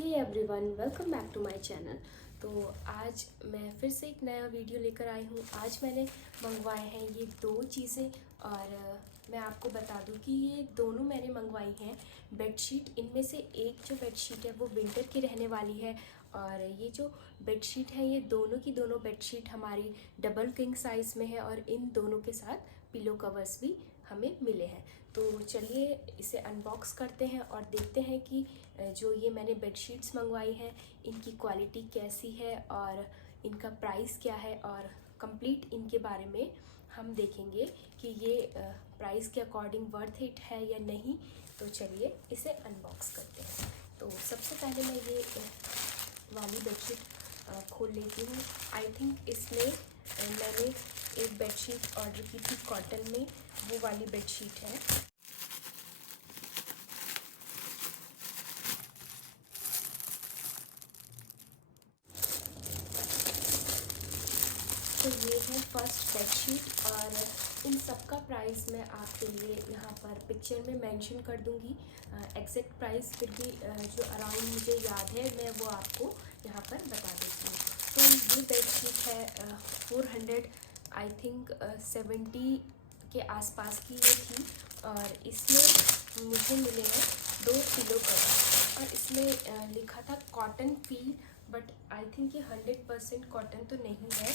Hey everyone, welcome back to my channel. तो आज मैं फिर से एक नया वीडियो लेकर आई हूँ। आज मैंने मंगवाए हैं ये दो चीज़ें और मैं आपको बता दूँ कि ये दोनों मैंने मंगवाई हैं बेडशीट। इनमें से एक जो बेडशीट है वो विंटर की रहने वाली है और ये जो बेडशीट है ये दोनों की दोनों बेडशीट हमारी डबल किंग साइज़ में है और इन दोनों के साथ पिलो कवर्स भी हमें मिले हैं। तो चलिए इसे अनबॉक्स करते हैं और देखते हैं कि जो ये मैंने बेडशीट्स मंगवाई हैं इनकी क्वालिटी कैसी है और इनका प्राइस क्या है और कंप्लीट इनके बारे में हम देखेंगे कि ये प्राइस के अकॉर्डिंग वर्थ इट है या नहीं। तो चलिए इसे अनबॉक्स करते हैं। तो सबसे पहले मैं ये वाली बेडशीट खोल लेती हूँ। आई थिंक इसमें मैंने एक बेडशीट ऑर्डर की थी कॉटन में, वो वाली बेडशीट है। तो ये है फर्स्ट बेडशीट और इन सब का प्राइस मैं आपके लिए यहाँ पर पिक्चर में मेंशन कर दूँगी। एग्जैक्ट प्राइस फिर भी जो अराउंड मुझे याद है मैं वो आपको यहाँ पर बता देती हूँ। तो ये बेडशीट है 400 आई थिंक 70 के आसपास की ये थी और इसमें मुझे मिले हैं 2 पिलो कवर और इसमें लिखा था cotton feel, but I think ये 100% कॉटन तो नहीं है।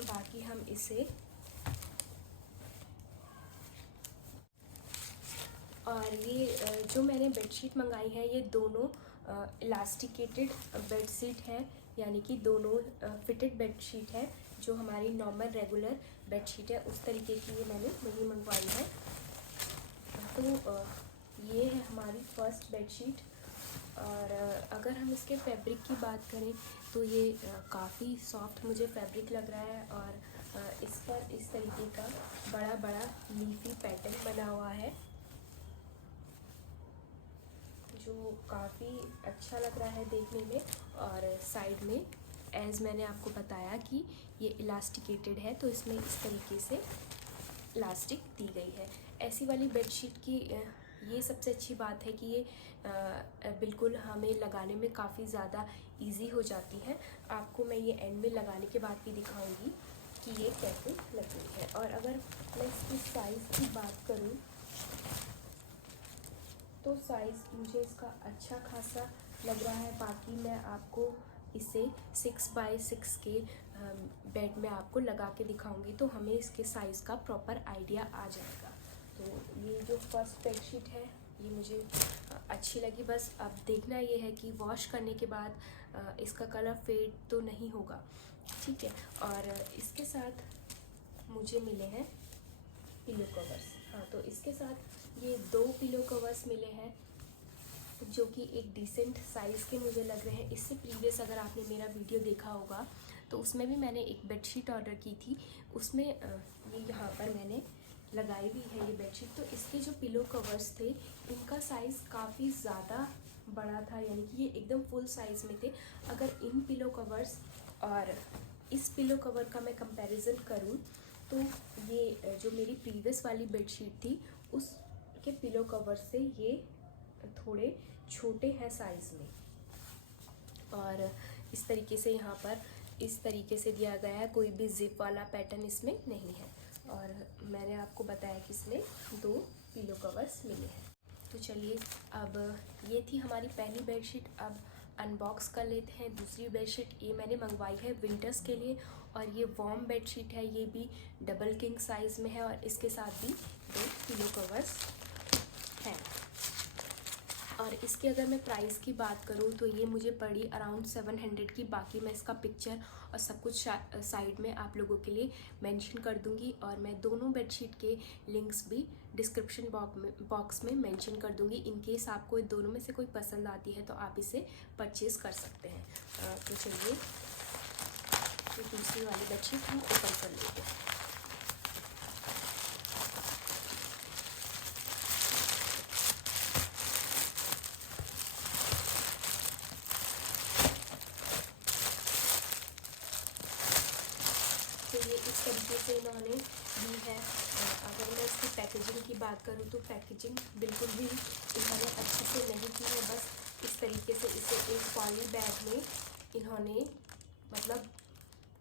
बाकी हम इसे और ये जो मैंने बेडशीट मंगाई है ये दोनों इलास्टिकेटेड बेडशीट है, यानी कि दोनों फिटेड बेडशीट है। जो हमारी नॉर्मल रेगुलर बेडशीट है उस तरीके की ये मैंने वही मंगवाई है। तो ये है हमारी फर्स्ट बेडशीट और अगर हम इसके फैब्रिक की बात करें तो ये काफ़ी सॉफ्ट मुझे फैब्रिक लग रहा है और इस पर इस तरीके का बड़ा बड़ा लीफी पैटर्न बना हुआ है जो काफ़ी अच्छा लग रहा है देखने में। और साइड में एज़ मैंने आपको बताया कि ये इलास्टिकेटेड है तो इसमें इस तरीके से इलास्टिक दी गई है। ऐसी वाली बेडशीट की ये सबसे अच्छी बात है कि ये बिल्कुल हमें लगाने में काफ़ी ज़्यादा इजी हो जाती है। आपको मैं ये एंड में लगाने के बाद भी दिखाऊंगी कि ये कैसे लग रही है। और अगर मैं इसकी साइज़ की बात करूँ तो साइज़ मुझे इसका अच्छा खासा लग रहा है। बाकी मैं आपको इसे 6x6 के बेड में आपको लगा के दिखाऊंगी तो हमें इसके साइज़ का प्रॉपर आइडिया आ जाएगा। तो ये जो फर्स्ट बेडशीट है ये मुझे अच्छी लगी। बस अब देखना ये है कि वॉश करने के बाद इसका कलर फेड तो नहीं होगा, ठीक है। और इसके साथ मुझे मिले हैं पिलो कवर्स। हाँ, तो इसके साथ ये 2 पिलो कवर्स मिले हैं जो कि एक डिसेंट साइज़ के मुझे लग रहे हैं। इससे प्रीवियस अगर आपने मेरा वीडियो देखा होगा तो उसमें भी मैंने एक बेडशीट ऑर्डर की थी, उसमें ये यहाँ पर मैंने लगाई हुई है ये बेडशीट। तो इसके जो पिलो कवर्स थे इनका साइज़ काफ़ी ज़्यादा बड़ा था, यानी कि ये एकदम फुल साइज़ में थे। अगर इन पिलो कवर्स और इस पिलो कवर का मैं कंपैरिजन करूँ तो ये जो मेरी प्रीवियस वाली बेडशीट थी उसके पिलो कवर से ये थोड़े छोटे हैं साइज़ में। और इस तरीके से यहाँ पर इस तरीके से दिया गया है, कोई भी जिप वाला पैटर्न इसमें नहीं है। और मैंने आपको बताया कि इसमें 2 पिलो कवर्स मिले हैं। तो चलिए अब ये थी हमारी पहली बेडशीट। अब अनबॉक्स कर लेते हैं दूसरी बेडशीट। ये मैंने मंगवाई है विंटर्स के लिए और ये वार्म बेडशीट है। ये भी डबल किंग साइज़ में है और इसके साथ भी 2 पिलो कवर्स हैं। और इसके अगर मैं प्राइस की बात करूँ तो ये मुझे पड़ी अराउंड 700 की। बाकी मैं इसका पिक्चर और सब कुछ साइड में आप लोगों के लिए मेंशन कर दूंगी और मैं दोनों बेडशीट के लिंक्स भी डिस्क्रिप्शन बॉक्स में मेंशन कर दूंगी। इन केस आपको दोनों में से कोई पसंद आती है तो आप इसे परचेज़ कर सकते हैं। तो चलिए ये दूसरी वाली बेडशीट हम ओपन कर लेते हैं। तो ये इस तरीके से इन्होंने दी है। अगर मैं इसकी पैकेजिंग की बात करूँ तो पैकेजिंग बिल्कुल भी इन्होंने अच्छे से नहीं की है। बस इस तरीके से इस पॉली बैग में इन्होंने मतलब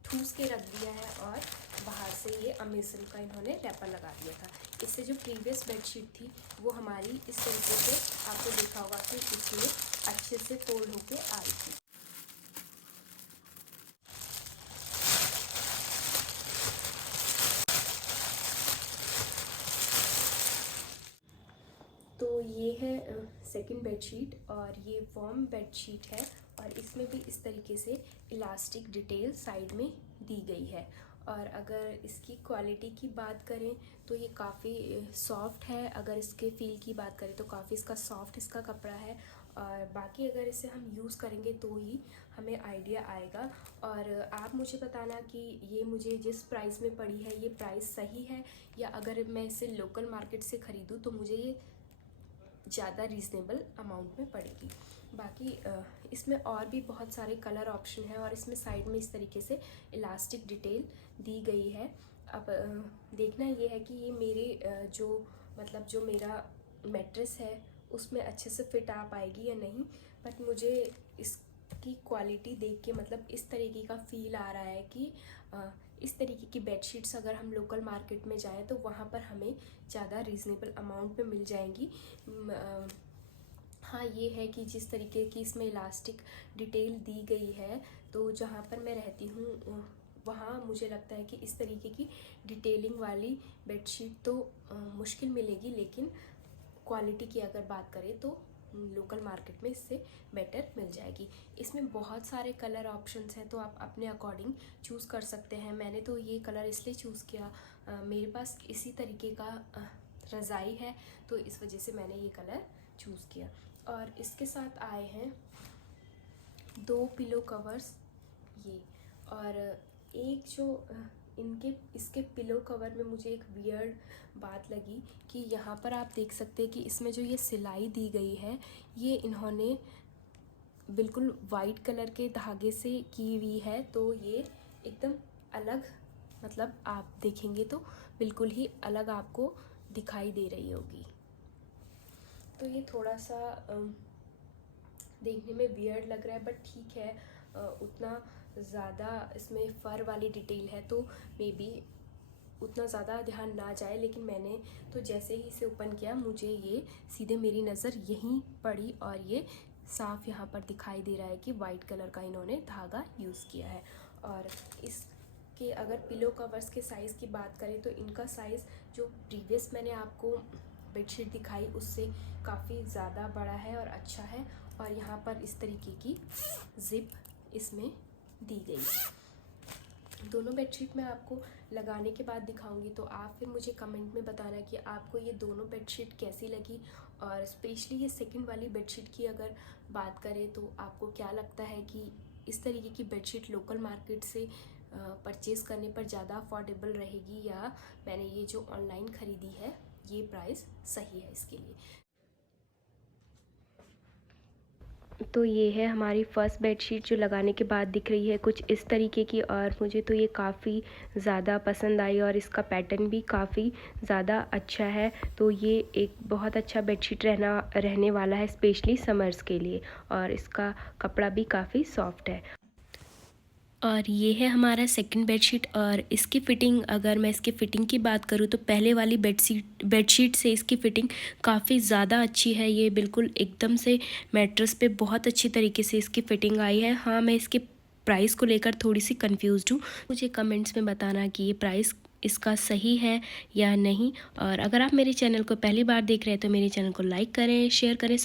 ठूस के रख दिया है और बाहर से ये अमेज़न का इन्होंने रैपर लगा दिया था। इससे जो प्रीवियस बेडशीट थी वो हमारी इस तरीके से आपको देखा होगा कि इसमें अच्छे से फोल्ड होके आई थी। तो ये है सेकंड बेडशीट और ये वार्म बेडशीट है और इसमें भी इस तरीके से इलास्टिक डिटेल साइड में दी गई है। और अगर इसकी क्वालिटी की बात करें तो ये काफ़ी सॉफ्ट है। अगर इसके फील की बात करें तो काफ़ी इसका सॉफ्ट इसका कपड़ा है और बाकी अगर इसे हम यूज़ करेंगे तो ही हमें आइडिया आएगा। और आप मुझे बताना कि ये मुझे जिस प्राइस में पड़ी है ये प्राइस सही है या अगर मैं इसे लोकल मार्केट से ख़रीदूँ तो मुझे ये ज़्यादा रीज़नेबल अमाउंट में पड़ेगी। बाकी इसमें और भी बहुत सारे कलर ऑप्शन हैं और इसमें साइड में इस तरीके से इलास्टिक डिटेल दी गई है। अब देखना ये है कि ये मेरे जो मेरा मैट्रेस है उसमें अच्छे से फिट आ पाएगी या नहीं। बट मुझे इसकी क्वालिटी देख के मतलब इस तरीके का फ़ील आ रहा है कि इस तरीके की बेडशीट्स अगर हम लोकल मार्केट में जाएं तो वहाँ पर हमें ज़्यादा रीज़नेबल अमाउंट में मिल जाएंगी। हाँ, ये है कि जिस तरीके की इसमें इलास्टिक डिटेल दी गई है तो जहाँ पर मैं रहती हूँ वहाँ मुझे लगता है कि इस तरीके की डिटेलिंग वाली बेडशीट तो मुश्किल मिलेगी, लेकिन क्वालिटी की अगर बात करें तो लोकल मार्केट में इससे बेटर मिल जाएगी। इसमें बहुत सारे कलर ऑप्शंस हैं तो आप अपने अकॉर्डिंग चूज़ कर सकते हैं। मैंने तो ये कलर इसलिए चूज़ किया, मेरे पास इसी तरीके का रज़ाई है तो इस वजह से मैंने ये कलर चूज़ किया। और इसके साथ आए हैं 2 पिलो कवर्स ये, और एक जो इसके पिलो कवर में मुझे एक वियर्ड बात लगी कि यहाँ पर आप देख सकते हैं कि इसमें जो ये सिलाई दी गई है ये इन्होंने बिल्कुल वाइट कलर के धागे से की हुई है। तो ये एकदम अलग, मतलब आप देखेंगे तो बिल्कुल ही अलग आपको दिखाई दे रही होगी। तो ये थोड़ा सा देखने में वियर्ड लग रहा है बट ठीक है, उतना ज़्यादा इसमें फ़र वाली डिटेल है तो मे बी उतना ज़्यादा ध्यान ना जाए। लेकिन मैंने तो जैसे ही इसे ओपन किया मुझे ये सीधे मेरी नज़र यहीं पड़ी और ये साफ यहाँ पर दिखाई दे रहा है कि वाइट कलर का इन्होंने धागा यूज़ किया है। और इसके अगर पिलो कवर्स के साइज़ की बात करें तो इनका साइज़ जो प्रीवियस मैंने आपको बेडशीट दिखाई उससे काफ़ी ज़्यादा बड़ा है और अच्छा है। और यहाँ पर इस तरीके की ज़िप इसमें दी गई है। दोनों बेडशीट मैं आपको लगाने के बाद दिखाऊंगी तो आप फिर मुझे कमेंट में बताना कि आपको ये दोनों बेडशीट कैसी लगी। और स्पेशली ये सेकंड वाली बेडशीट की अगर बात करें तो आपको क्या लगता है कि इस तरीके की बेडशीट लोकल मार्केट से परचेज़ करने पर ज़्यादा अफोर्डेबल रहेगी या मैंने ये जो ऑनलाइन ख़रीदी है ये प्राइस सही है इसके लिए। तो ये है हमारी फ़र्स्ट बेडशीट जो लगाने के बाद दिख रही है कुछ इस तरीके की, और मुझे तो ये काफ़ी ज़्यादा पसंद आई और इसका पैटर्न भी काफ़ी ज़्यादा अच्छा है। तो ये एक बहुत अच्छा बेडशीट रहने वाला है स्पेशली समर्स के लिए, और इसका कपड़ा भी काफ़ी सॉफ्ट है। और ये है हमारा सेकंड बेडशीट, और इसकी फ़िटिंग अगर मैं इसकी फ़िटिंग की बात करूँ तो पहले वाली बेडशीट से इसकी फ़िटिंग काफ़ी ज़्यादा अच्छी है। ये बिल्कुल एकदम से मैट्रेस पे बहुत अच्छी तरीके से इसकी फ़िटिंग आई है। हाँ, मैं इसके प्राइस को लेकर थोड़ी सी कंफ्यूज्ड हूँ, मुझे कमेंट्स में बताना कि ये प्राइस इसका सही है या नहीं। और अगर आप मेरे चैनल को पहली बार देख रहे हैं तो मेरे चैनल को लाइक करें, शेयर करें,